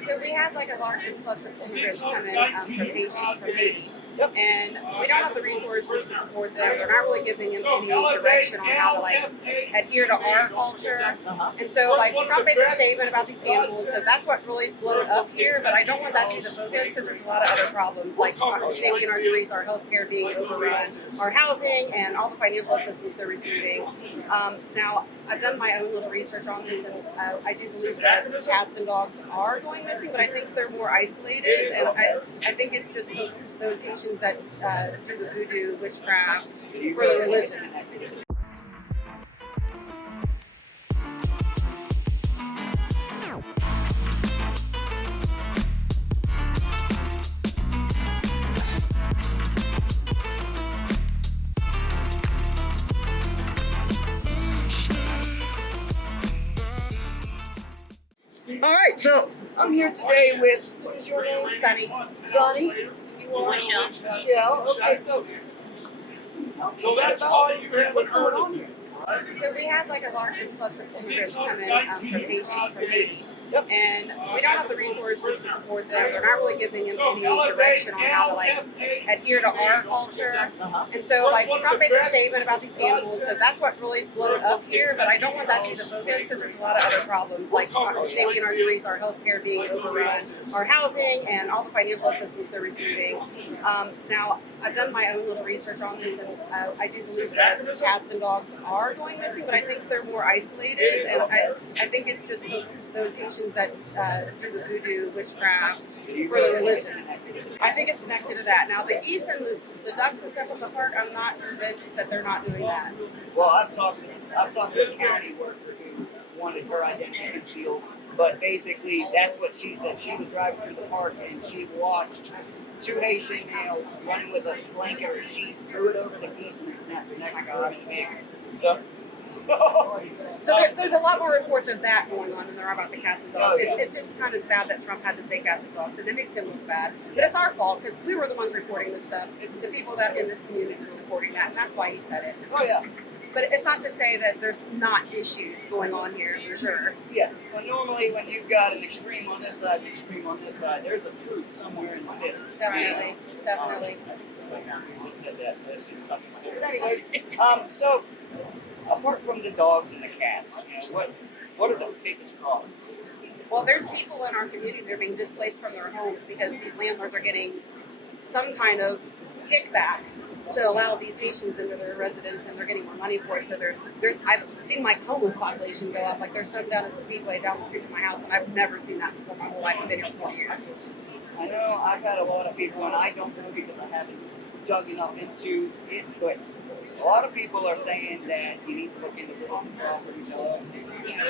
So we had like a large influx of immigrants come in from Haiti. And we don't have the resources to support them. They're not really giving them any direction on how to like adhere to our culture. And so like Trump made this statement about these animals, so that's what really is blown up here. But I don't want that to be the focus because there's a lot of other problems like safety in our streets, our healthcare being overrun, our housing, and all the financial assistance they're receiving. Now, I've done my own little research on this, and I do believe that cats and dogs are going missing, but I think they're more isolated, and I think it's just those Haitians that do the voodoo witchcraft for the religion. All right, so I'm here today with, what is your name? Sunny. Sonny? You are? Michelle. Michelle. Okay, so So that's all you haven't what's going heard. on here? So we had like a large influx of immigrants come in from Haiti. Yep. And we don't have the resources to support them. They're not really giving them any direction on how to like adhere to our culture. And so like Trump made this statement about these animals, so that's what really is blown up here. But I don't want that to be the focus because there's a lot of other problems like safety in our streets, our healthcare being overrun, our housing, and all the financial assistance they're receiving. Now, I've done my own little research on this, and I do believe that cats and dogs are going missing, but I think they're more isolated, and I think it's just those Haitians that do the voodoo witchcraft for the religion. I think it's connected to that. Now, the geese and the ducks and stuff in the park, I'm not convinced that they're not doing that. Well, I've talked to a county worker who wanted her identity concealed, but basically that's what she said. She was driving through the park and she watched two Haitian males running with a blanket or a sheet, threw it over the geese, and then snapped their necks and threw them in the bag. So there's a lot more reports of that going on than there are about the cats and dogs. It's just kind of sad that Trump had to say cats and dogs, and it makes him look bad. But it's our fault because we were the ones reporting this stuff. The people that in this community were reporting that, and that's why he said it. Oh yeah. But it's not to say that there's not issues going on here, for sure. Yes. But normally when you've got an extreme on this side and an extreme on this side, there's a truth somewhere in the middle. Definitely, definitely. I said that, so it's just stuck in my head. But anyways, so apart from the dogs and the cats, you know, what are the biggest problems? Well, there's people in our community that are being displaced from their homes because these landlords are getting some kind of kickback to allow these Haitians into their residence, and they're getting more money for it. So I've seen my homeless population go up. Like there's some down at the Speedway down the street from my house, and I've never seen that before my whole life. I've been here 4 years. I know I've had a lot of people, and I don't know because I haven't dug enough into it, but a lot of people are saying that you need to look into this property laws,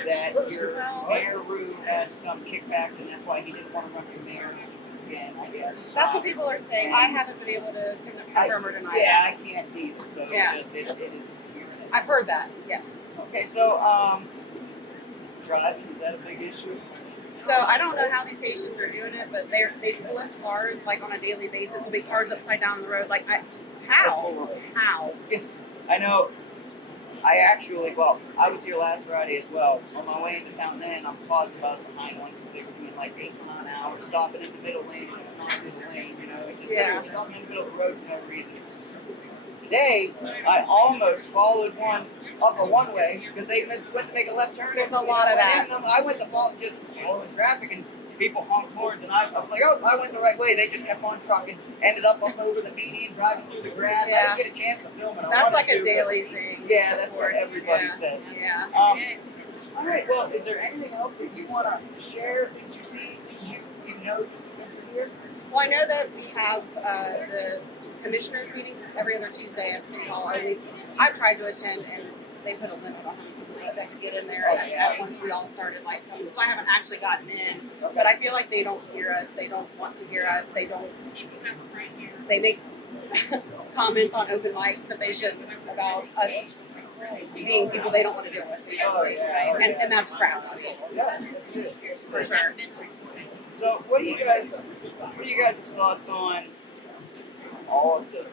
that your mayor Rue had some kickbacks, and that's why he didn't want to run for mayor again, I guess. That's what people are saying. I haven't been able to confirm or deny Yeah, that. I can't either, so Yeah. it's just, it is hearsay. I've heard that, yes. Okay, so, driving, is that a big issue? So I don't know how these Haitians are doing it, but they flip cars like on a daily basis. There'll be cars upside down the road. Like, how? How? I know. I was here last Friday as well. On my way into town then, I'm positive I was behind one because they were doing like 8 miles an hour, stopping in the middle lane, and it's not a middle lane, you know, just literally stopping in the middle of the road for no reason. Today, I almost followed one up a one-way because they went to make a left turn. There's a lot of that. I went to just following traffic, and people honked horns, and I was like, oh, I went the right way. They just kept on trucking, ended up over the median, driving through the grass. Yeah. I didn't get a chance to film it. That's like a daily thing. Yeah, that's what course. everybody Yeah. says. Yeah. All right, well, is there anything else that you want to share, things you see, things you notice as you're here? Well, I know that we have the commissioners meetings every other Tuesday at City Hall. I've tried to attend, and they put a limit on how many people that could get in there. And at once we all started like coming, so I haven't actually gotten in. But I feel like they don't hear us. They don't want to hear us. They don't. They make comments on open mics that they shouldn't about us being people they don't want to deal with, basically, right? And that's crap to me. Yeah, that's good. For sure. So, what are you guys' thoughts on all of the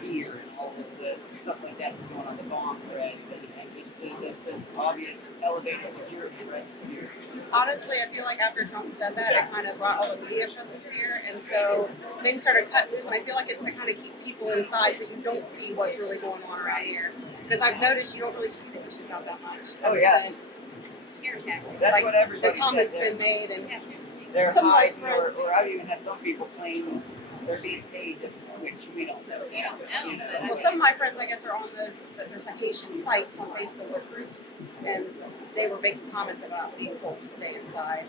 fear and all of the stuff like that that's going on, the bomb threats, and just the obvious elevated security presence here. Honestly, I feel like after Trump said that, it kind of brought all the media presence here, and so things started cutting loose. And I feel like it's to kind of keep people inside so you don't see what's really going on around here. Because I've noticed you don't really see the issues out that much. Oh, yeah. Since Scare tactic. That's like, what everybody the comments said. been made, and They're some of my hiding, friends- or I've even had some people claim they're being paid, which we don't know. You don't know, but well, some of my friends, I guess, are on those. There's a Haitian sites on Facebook with groups, and they were making comments about being told to stay inside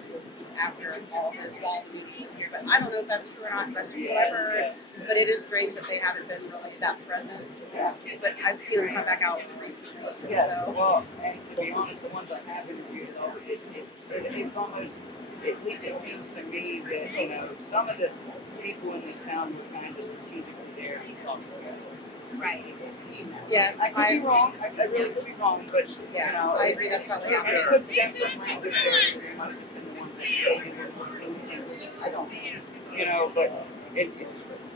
after all this while the movie was here. But I don't know if that's true or not. That's just what I've heard. But it is strange that they haven't been really that present. Yeah. But I've seen them come back out recently. Yes, So. well, and to be honest, the ones I have interviewed, though, it's almost, at least it seems to me that, you know, some of the people in this town were kind of strategically there to talk together. right. It seems. Yes, I could be wrong. I really could be wrong, but Yeah, you know, I agree. That's probably how it could stem from reason there. They might have just been the ones that spoke English. I don't know. You know, but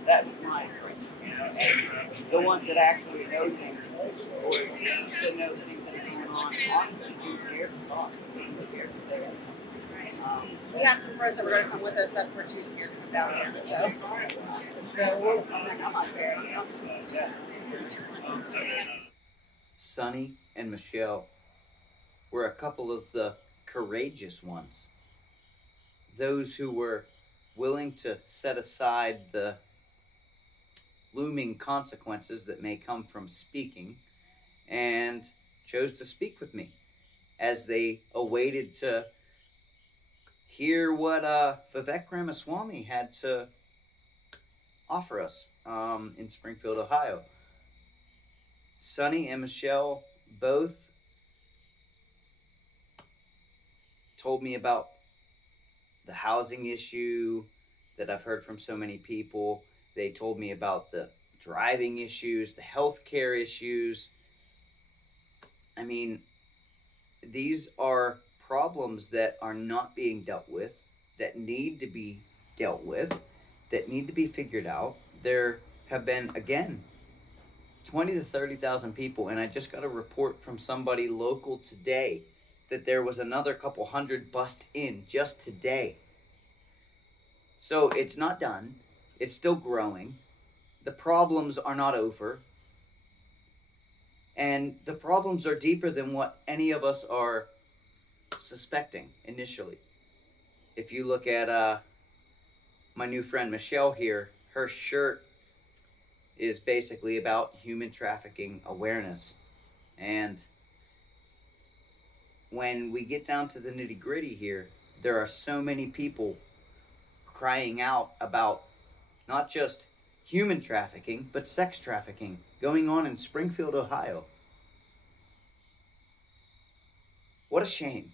that's my impression. You know, and the ones that actually know things or seem to know things that are going on honestly seem scared to talk. Seem scared to say it. We had some friends that were going to come with us that were too scared to come down here. So I'm not scared. You know? Sonny and Michelle were a couple of the courageous ones. Those who were willing to set aside the looming consequences that may come from speaking and chose to speak with me as they awaited to hear what Vivek Ramaswamy had to offer us in Springfield, Ohio. Sonny and Michelle both told me about the housing issue that I've heard from so many people. They told me about the driving issues, the healthcare issues. I mean, these are problems that are not being dealt with, that need to be dealt with, that need to be figured out. There have been, again, 20 to 30,000 people, and I just got a report from somebody local today that there was another couple hundred bust in just today. So it's not done. It's still growing. The problems are not over. And the problems are deeper than what any of us are suspecting initially. If you look at my new friend Michelle here, her shirt is basically about human trafficking awareness. And when we get down to the nitty gritty here, there are so many people crying out about not just human trafficking, but sex trafficking going on in Springfield, Ohio. What a shame.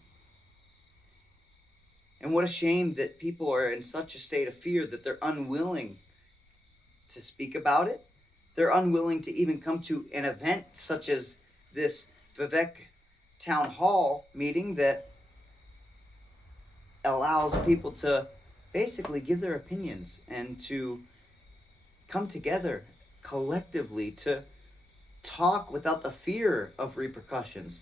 And what a shame that people are in such a state of fear that they're unwilling to speak about it. They're unwilling to even come to an event such as this Vivek Town Hall meeting that allows people to basically give their opinions and to come together collectively to talk without the fear of repercussions.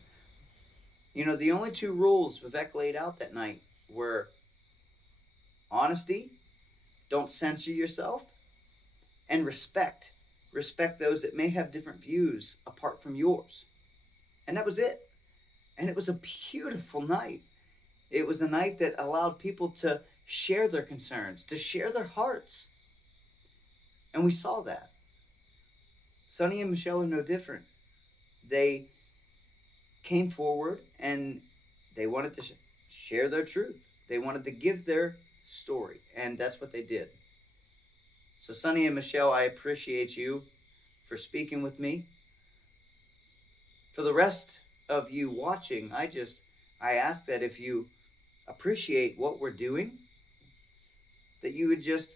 You know, the only two rules Vivek laid out that night were honesty, don't censor yourself, and respect. Respect those that may have different views apart from yours. And that was it. And it was a beautiful night. It was a night that allowed people to share their concerns, to share their hearts. And we saw that. Sonny and Michelle are no different. They came forward and they wanted to share their truth. They wanted to give their story, and that's what they did. So Sonny and Michelle, I appreciate you for speaking with me. For the rest of you watching, I ask that if you appreciate what we're doing, that you would just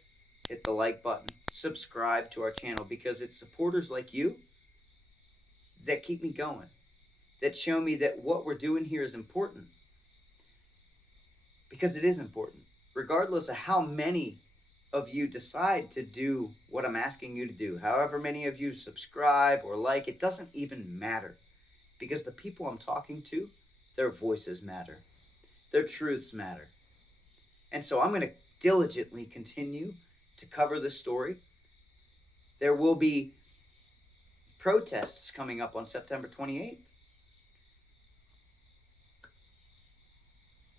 hit the like button, subscribe to our channel, because it's supporters like you that keep me going, that show me that what we're doing here is important. Because it is important. Regardless of how many of you decide to do what I'm asking you to do, however many of you subscribe or like, it doesn't even matter. Because the people I'm talking to, their voices matter. Their truths matter. And so I'm going to diligently continue to cover this story. There will be protests coming up on September 28th.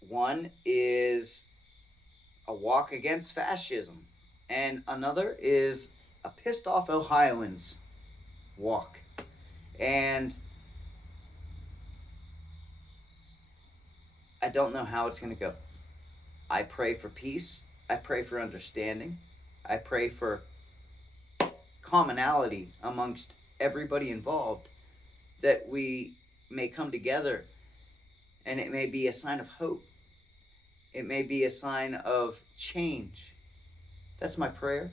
One is a walk against fascism, and another is a pissed off Ohioans walk. And I don't know how it's going to go. I pray for peace. I pray for understanding. I pray for commonality amongst everybody involved, that we may come together, and it may be a sign of hope. It may be a sign of change. That's my prayer.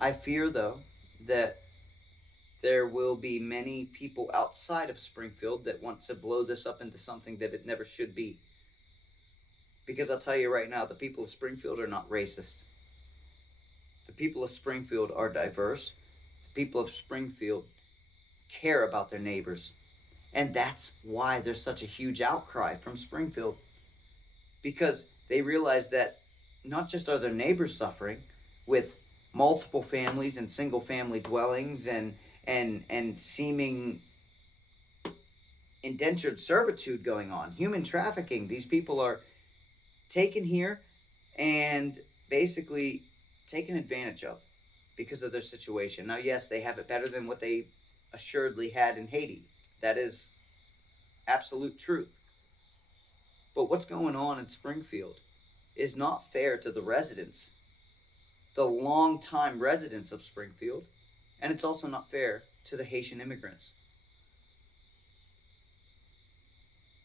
I fear, though, that there will be many people outside of Springfield that want to blow this up into something that it never should be. Because I'll tell you right now, the people of Springfield are not racist. The people of Springfield are diverse. The people of Springfield care about their neighbors. And that's why there's such a huge outcry from Springfield. Because they realize that not just are their neighbors suffering with multiple families and single family dwellings and seeming indentured servitude going on, human trafficking. These people are taken here and basically taken advantage of because of their situation. Now, yes, they have it better than what they assuredly had in Haiti. That is absolute truth. But what's going on in Springfield is not fair to the residents, the long-time residents of Springfield, and it's also not fair to the Haitian immigrants.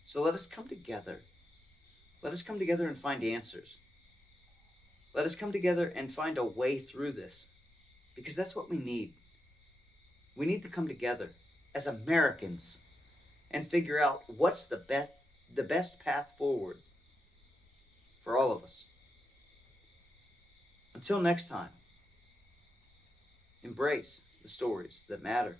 So let us come together. Let us come together and find answers. Let us come together and find a way through this, because that's what we need. We need to come together as Americans and figure out what's the best path forward for all of us. Until next time, embrace the stories that matter.